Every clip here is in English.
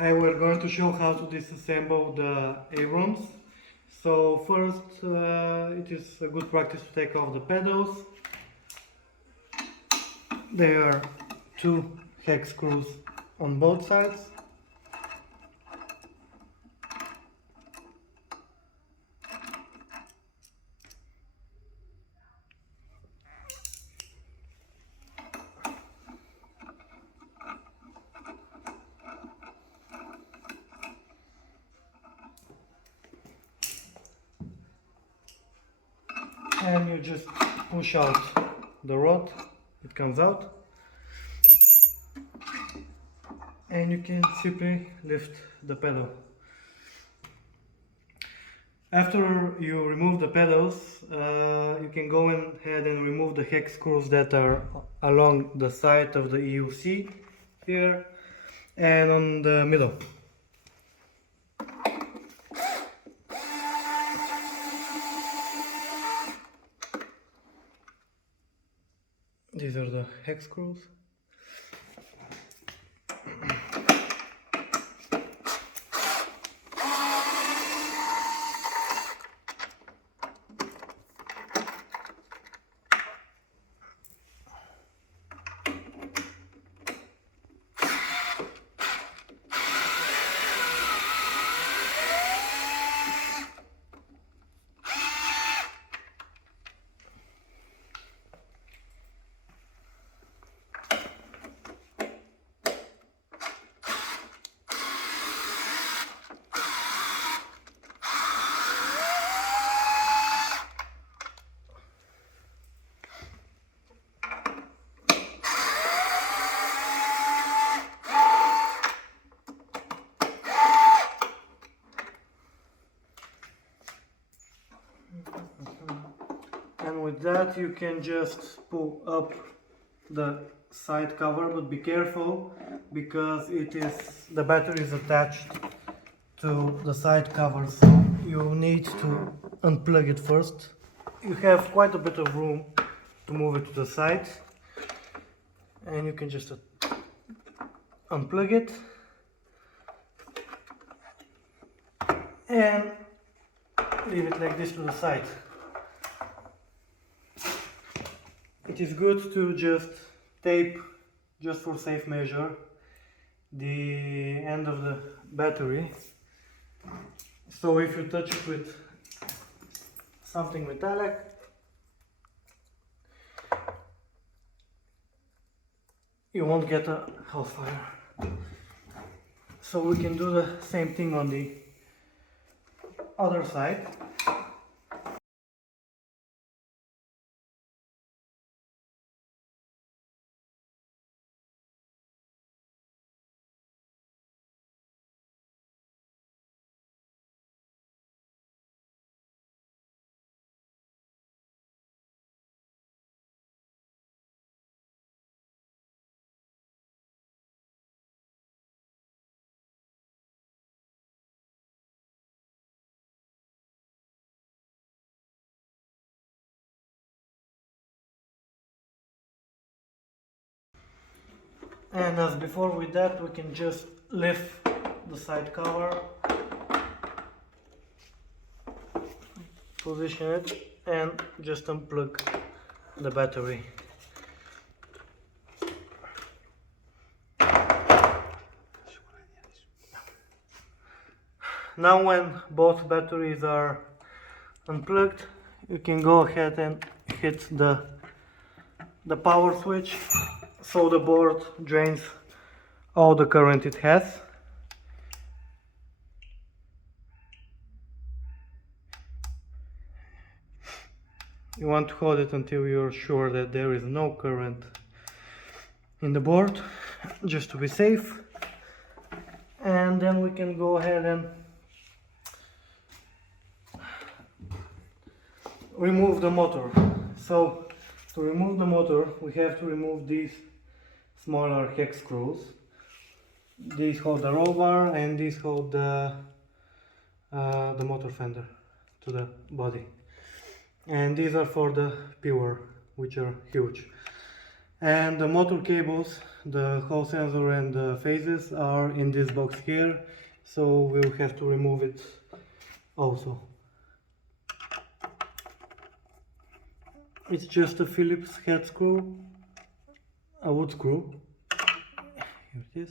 Hi, we're going to show how to disassemble the Abrams. So first, it is a good practice to take off the pedals. There are two hex screws on both sides. And you just push out the rod, it comes out, and you can simply lift the pedal. After you remove the pedals, you can go ahead and remove the hex screws that are along the side of the EUC here and on the middle. These are the hex screws. And with that you can just pull up the side cover, but be careful because the battery is attached to the side cover, so you need to unplug it first. You have quite a bit of room to move it to the side, and you can just unplug it and leave it like this to the side. It is good to just tape, just for safe measure, the end of the battery. So if you touch it with something metallic, you won't get a house fire. So we can do the same thing on the other side. And as before with that, we can just lift the side cover, position it, and just unplug the battery. Now when both batteries are unplugged, you can go ahead and hit the power switch, so the board drains all the current it has. You want to hold it until you're sure that there is no current in the board, just to be safe. And then we can go ahead and remove the motor. So to remove the motor, we have to remove these smaller hex screws. These hold the roll bar and these hold the motor fender to the body. And these are for the pure, which are huge. And the motor cables, the hole sensor and the phases are in this box here, so we'll have to remove it also. It's just a Phillips head screw, a wood screw. Here it is.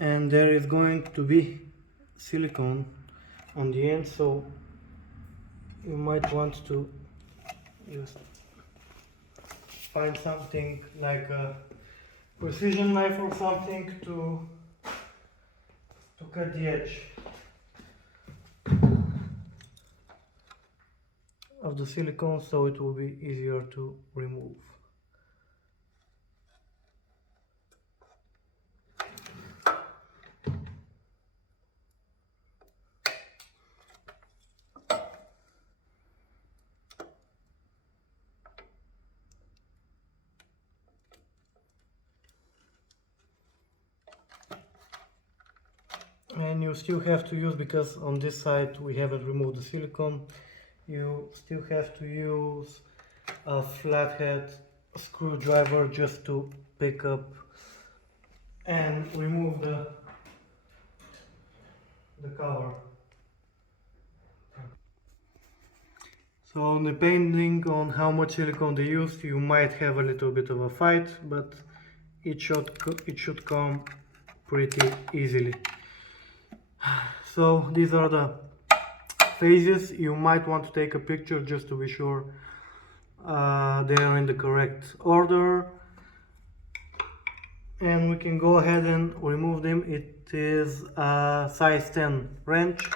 And there is going to be silicone on the end, so you might want to just find something like a precision knife or something to cut the edge of the silicone, so it will be easier to remove. And you still have to use, because on this side we haven't removed the silicone, you still have to use a flathead screwdriver just to pick up and remove the cover. So depending on how much silicone they used, you might have a little bit of a fight, but it should come pretty easily. So these are the phases. You might want to take a picture just to be sure they are in the correct order, and we can go ahead and remove them. It is a size 10 wrench.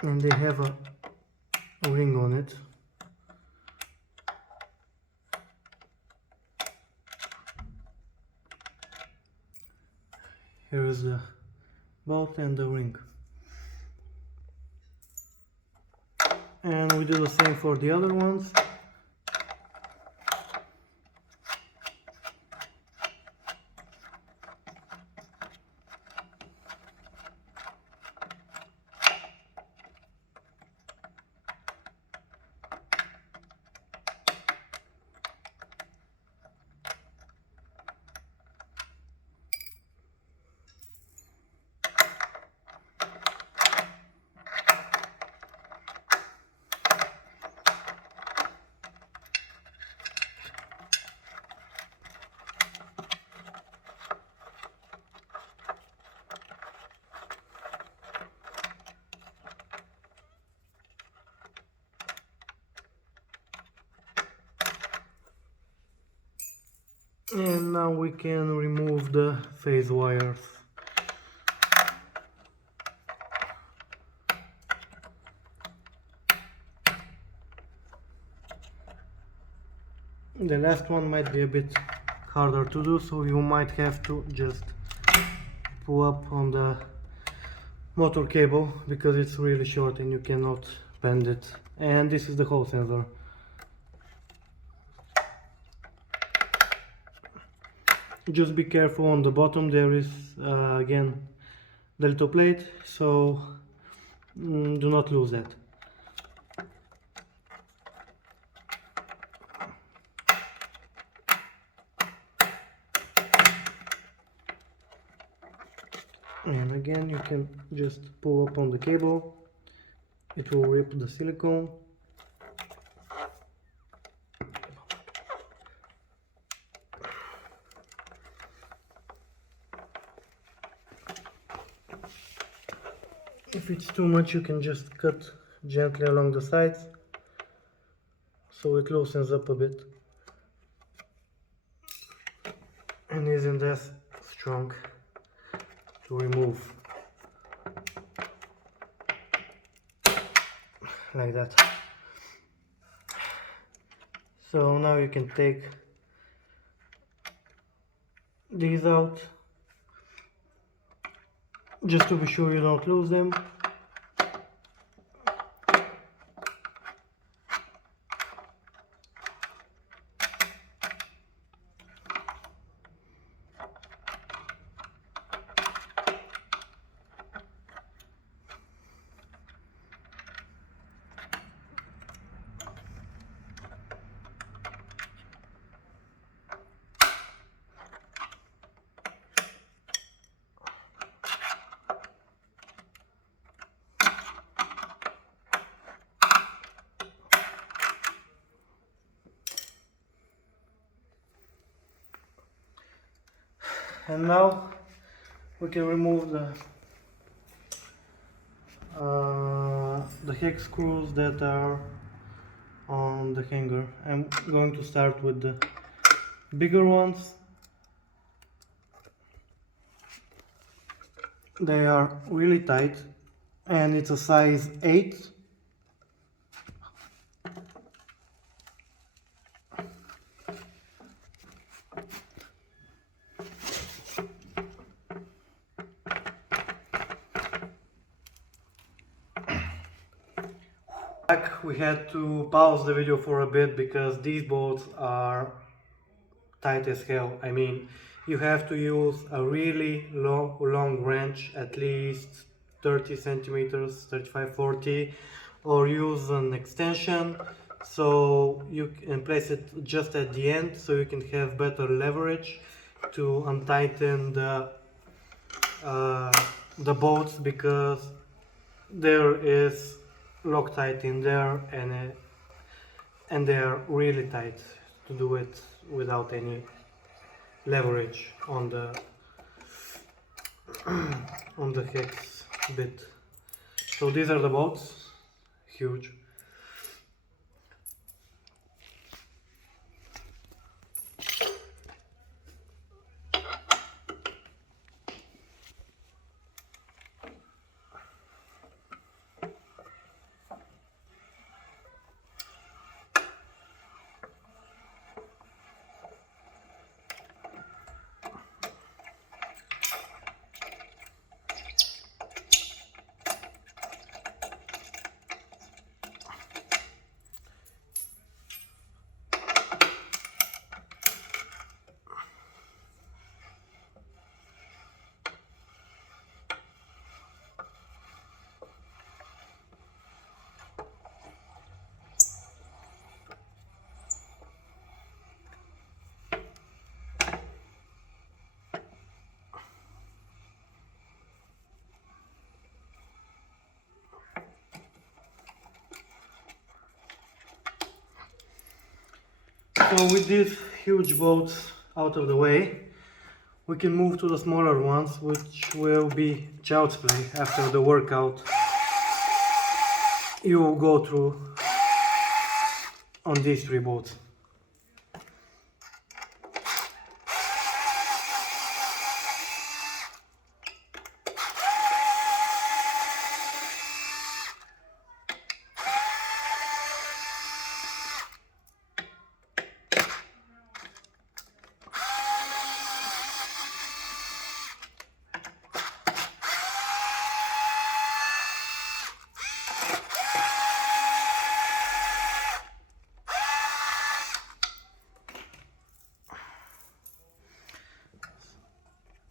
And they have a ring on it. Here is the bolt and the ring. And we do the same for the other ones. And now we can remove the phase wires. The last one might be a bit harder to do, so you might have to just pull up on the motor cable because it's really short and you cannot bend it. And this is the hole sensor. Just be careful on the bottom, there is again the little plate, so do not lose that. And again you can just pull up on the cable, it will rip the silicone. If it's too much, you can just cut gently along the sides so it loosens up a bit and isn't as strong to remove. like that. So now you can take these out, just to be sure you don't lose them. And now we can remove the hex screws that are on the hanger. I'm going to start with the bigger ones. They are really tight and it's a size 8. We had to pause the video for a bit because these bolts are tight as hell. I mean, you have to use a really long wrench, at least 30 centimeters, 35, 40, or use an extension so you can place it just at the end so you can have better leverage to untighten the bolts, because there is Loctite in there and they are really tight to do it without any leverage on the on the hex bit. So these are the bolts, huge. So with these huge bolts out of the way, we can move to the smaller ones, which will be child's play after the workout you will go through on these 3 bolts.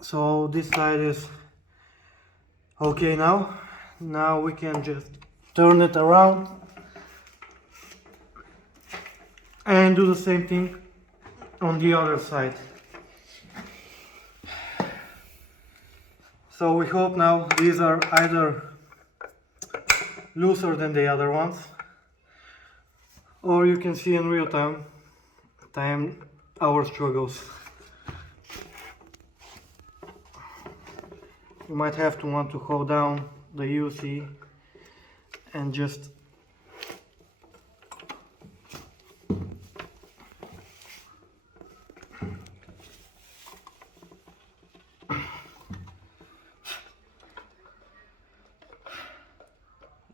So this side is okay now. Now we can just turn it around and do the same thing on the other side. So we hope now these are either looser than the other ones, or you can see in real time our struggles. You might have to want to hold down the UC and just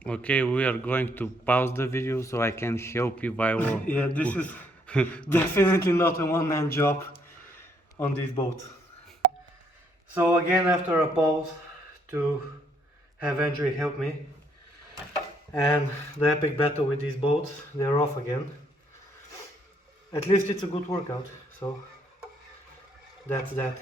Okay, we are going to pause the video so I can help you by Yeah, this is definitely not a one-man job on this boat. So again, after a pause to have Andrew help me, and the epic battle with these boats, they're off again. At least it's a good workout, so that's that.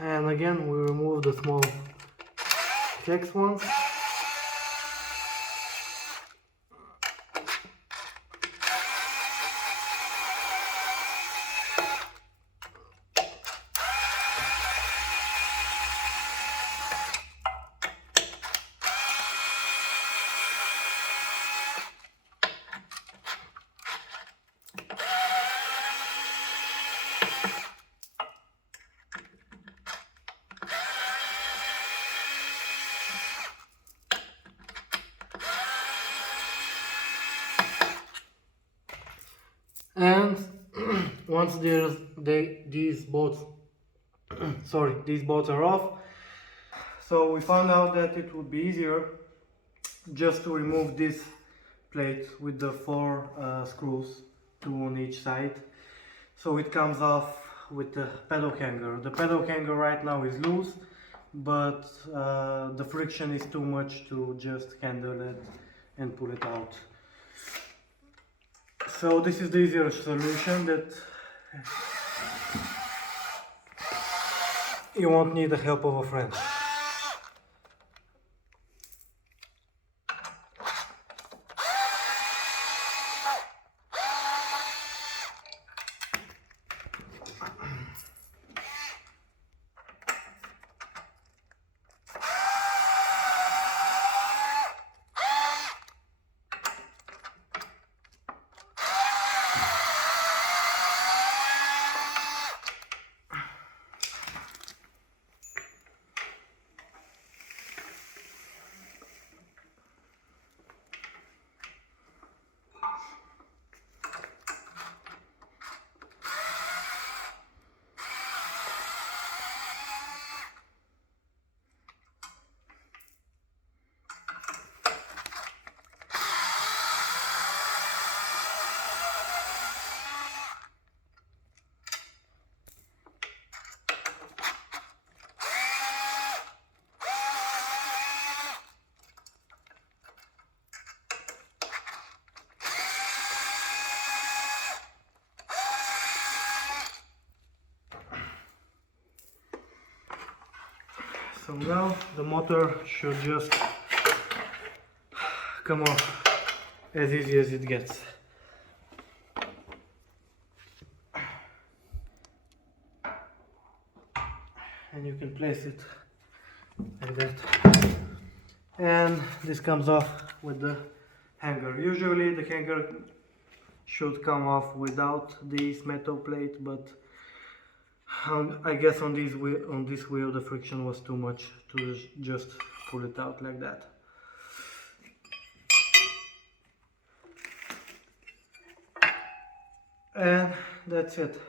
And again, we remove the small flex ones. And once these boats these boats are off, so we found out that it would be easier just to remove this plate with the four screws, two on each side, so it comes off with the pedal hanger. The pedal hanger right now is loose, but the friction is too much to just handle it and pull it out. So this is the easier solution, that you won't need the help of a friend. So now the motor should just come off as easy as it gets. And you can place it like that. And this comes off with the hanger. Usually the hanger should come off without this metal plate, but I guess on this wheel the friction was too much to just pull it out like that. And that's it.